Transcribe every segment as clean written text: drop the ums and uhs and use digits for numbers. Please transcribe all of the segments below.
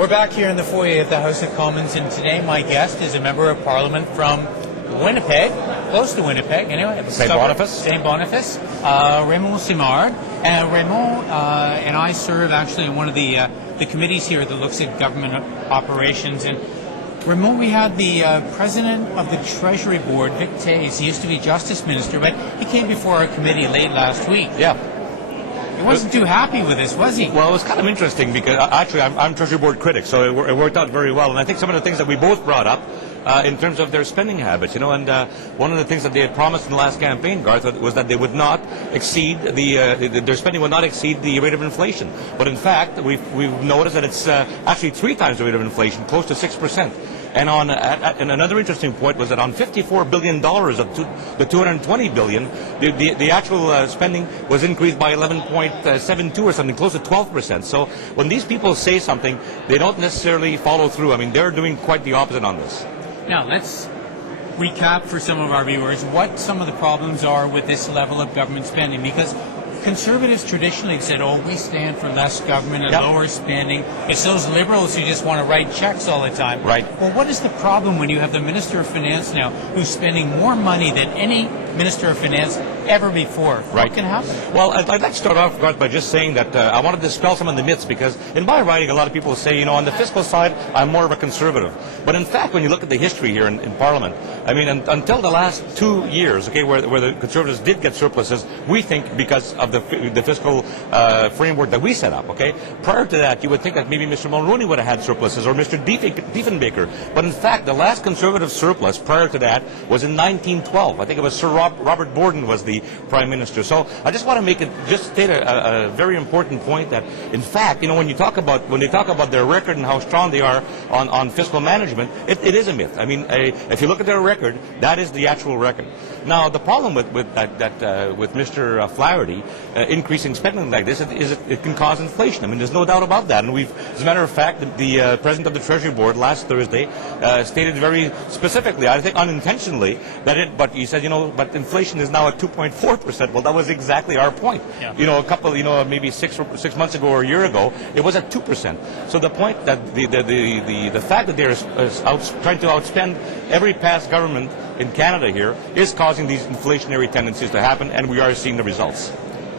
We're back here in the foyer of the House of Commons, and today my guest is a member of Parliament from Winnipeg, close to Winnipeg, anyway. Saint Boniface. Saint Boniface, Raymond Simard. And Raymond and I serve actually in one of the committees here that looks at government operations. And Raymond, we had the president of the Treasury Board, Vic Tays. He used to be Justice Minister, but he came before our committee late last week. Yeah. He wasn't too happy with this, was he? Well, it was kind of interesting because actually I'm Treasury Board critic, so it worked out very well. And I think some of the things that we both brought up in terms of their spending habits, and one of the things that they had promised in the last campaign, Garth, was that they would not exceed their spending would not exceed the rate of inflation. But in fact, we've noticed that it's actually 3 times the rate of inflation, close to 6%. And and another interesting point was that on $54 billion of the $220 billion, the actual spending was increased by 11.72 or something, close to 12%. So when these people say something, they don't necessarily follow through. I mean, they're doing quite the opposite on this. Now, let's recap for some of our viewers what some of the problems are with this level of government spending, because Conservatives traditionally said, we stand for less government and lower spending. It's those Liberals who just want to write checks all the time. Right. Well, what is the problem when you have the Minister of Finance now who's spending more money than any Minister of Finance ever before? Right. What can happen? Well, I'd like to start off, Garth, by just saying that I want to dispel some of the myths, because in my writing, a lot of people say, on the fiscal side, I'm more of a conservative. But in fact, when you look at the history here in Parliament, I mean, until the last 2 years, where the Conservatives did get surpluses, we think because of the fiscal framework that we set up, Prior to that, you would think that maybe Mr. Mulroney would have had surpluses, or Mr. Diefenbaker. But in fact, the last Conservative surplus prior to that was in 1912. I think it was Sir Robert Borden was the Prime Minister. So I just want to state a very important point that, in fact, when they talk about their record and how strong they are on fiscal management, it is a myth. I mean, if you look at their record, that is the actual record. Now, the problem with Mr. Flaherty increasing spending like this is it can cause inflation. I mean, there's no doubt about that. And as a matter of fact, the president of the Treasury Board last Thursday stated very specifically, I think unintentionally, but he said, but inflation is now at 2.4%. Well, that was exactly our point. Yeah. Maybe six months ago or a year ago, it was at 2%. So the point that the fact that they're trying to outspend every past government in Canada here is causing these inflationary tendencies to happen, and we are seeing the results.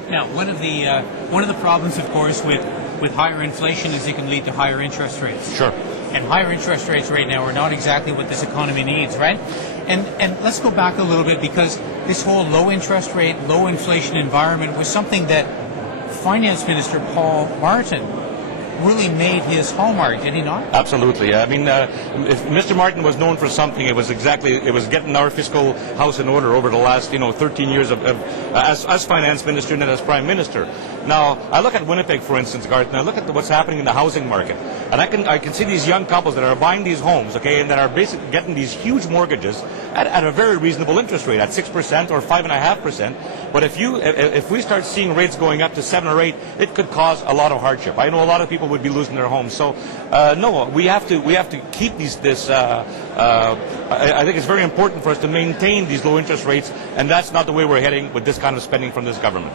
Now, one of the problems, of course, with higher inflation is it can lead to higher interest rates. Sure. And higher interest rates right now are not exactly what this economy needs, right? And let's go back a little bit, because this whole low interest rate, low inflation environment was something that Finance Minister Paul Martin really made his hallmark, did he not? Absolutely. I mean, if Mr. Martin was known for something, it was getting our fiscal house in order over the last 13 years as Finance Minister and then as Prime Minister. Now, I look at Winnipeg, for instance, Garth, and I look at what's happening in the housing market, and I can see these young couples that are buying these homes, and that are basically getting these huge mortgages at a very reasonable interest rate, at 6% or 5.5%. But if we start seeing rates going up to 7 or 8, it could cause a lot of hardship. I know a lot of people would be losing their homes. So no, we have to keep I think it's very important for us to maintain these low interest rates, and that's not the way we're heading with this kind of spending from this government.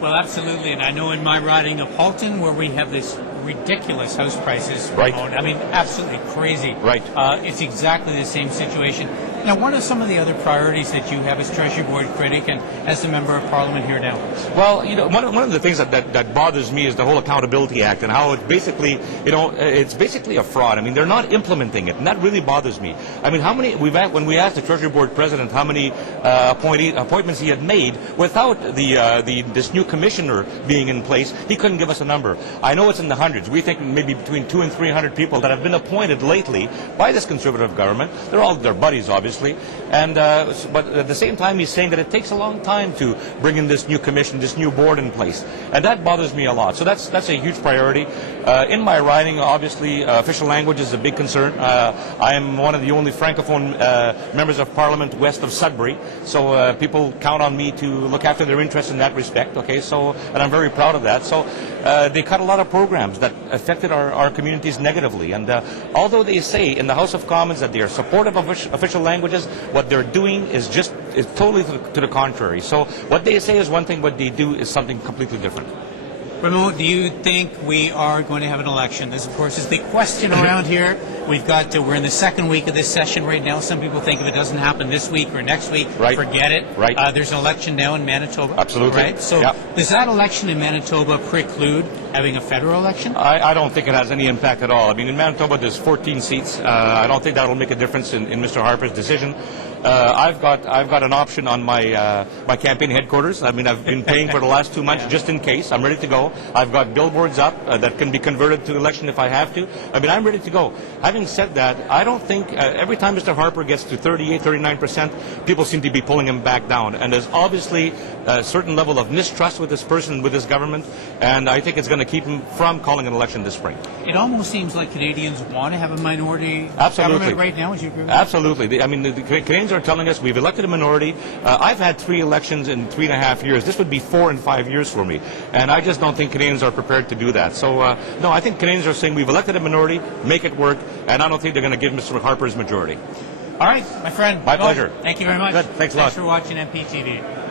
Well, absolutely, and I know in my riding of Halton, where we have this ridiculous house prices, right? I mean, absolutely crazy. Right. It's exactly the same situation. Now, what are some of the other priorities that you have as Treasury Board critic and as a member of Parliament here now? Well, one of the things that bothers me is the whole Accountability Act and how it basically, it's basically a fraud. I mean, they're not implementing it, and that really bothers me. I mean, when we asked the Treasury Board president how many appointments he had made without this new commissioner being in place, he couldn't give us a number. I know it's in the hundreds. We think maybe between 200 and 300 people that have been appointed lately by this Conservative government. They're all their buddies, obviously. And but at the same time, he's saying that it takes a long time to bring in this new commission, this new board in place, and that bothers me a lot. So that's a huge priority. In my riding, obviously, official language is a big concern. I am one of the only francophone members of Parliament west of Sudbury, so people count on me to look after their interests in that respect. And I'm very proud of that. So they cut a lot of programs that affected our communities negatively. And although they say in the House of Commons that they are supportive of official languages, what they're doing is totally to the contrary. So what they say is one thing, what they do is something completely different. Raymond, do you think we are going to have an election? This, of course, is the question around here. We've got we're in the second week of this session right now. Some people think if it doesn't happen this week or next week, forget it. Right. There's an election now in Manitoba. Absolutely. Right. So does that election in Manitoba preclude having a federal election? I don't think it has any impact at all. I mean, in Manitoba, there's 14 seats. I don't think that will make a difference in Mr. Harper's decision. I've got an option on my my campaign headquarters. I mean, I've been paying for the last 2 months just in case. I'm ready to go. I've got billboards up that can be converted to election if I have to. I mean, I'm ready to go. Having said that, I don't think every time Mr. Harper gets to 38, 39%, people seem to be pulling him back down. And there's obviously a certain level of mistrust with this person, with this government, and I think it's going to keep him from calling an election this spring. It almost seems like Canadians want to have a minority Absolutely. government right now. Would you agree with that? Absolutely. I mean, the Canadians are telling us we've elected a minority. I've had 3 elections in 3.5 years. This would be 4 and 5 years for me. And I just don't think Canadians are prepared to do that. So, no, I think Canadians are saying we've elected a minority, make it work, and I don't think they're going to give Mr. Harper's majority. All right, my friend. My pleasure. Thank you very much. Good. Thanks a lot. Thanks for watching MPTV.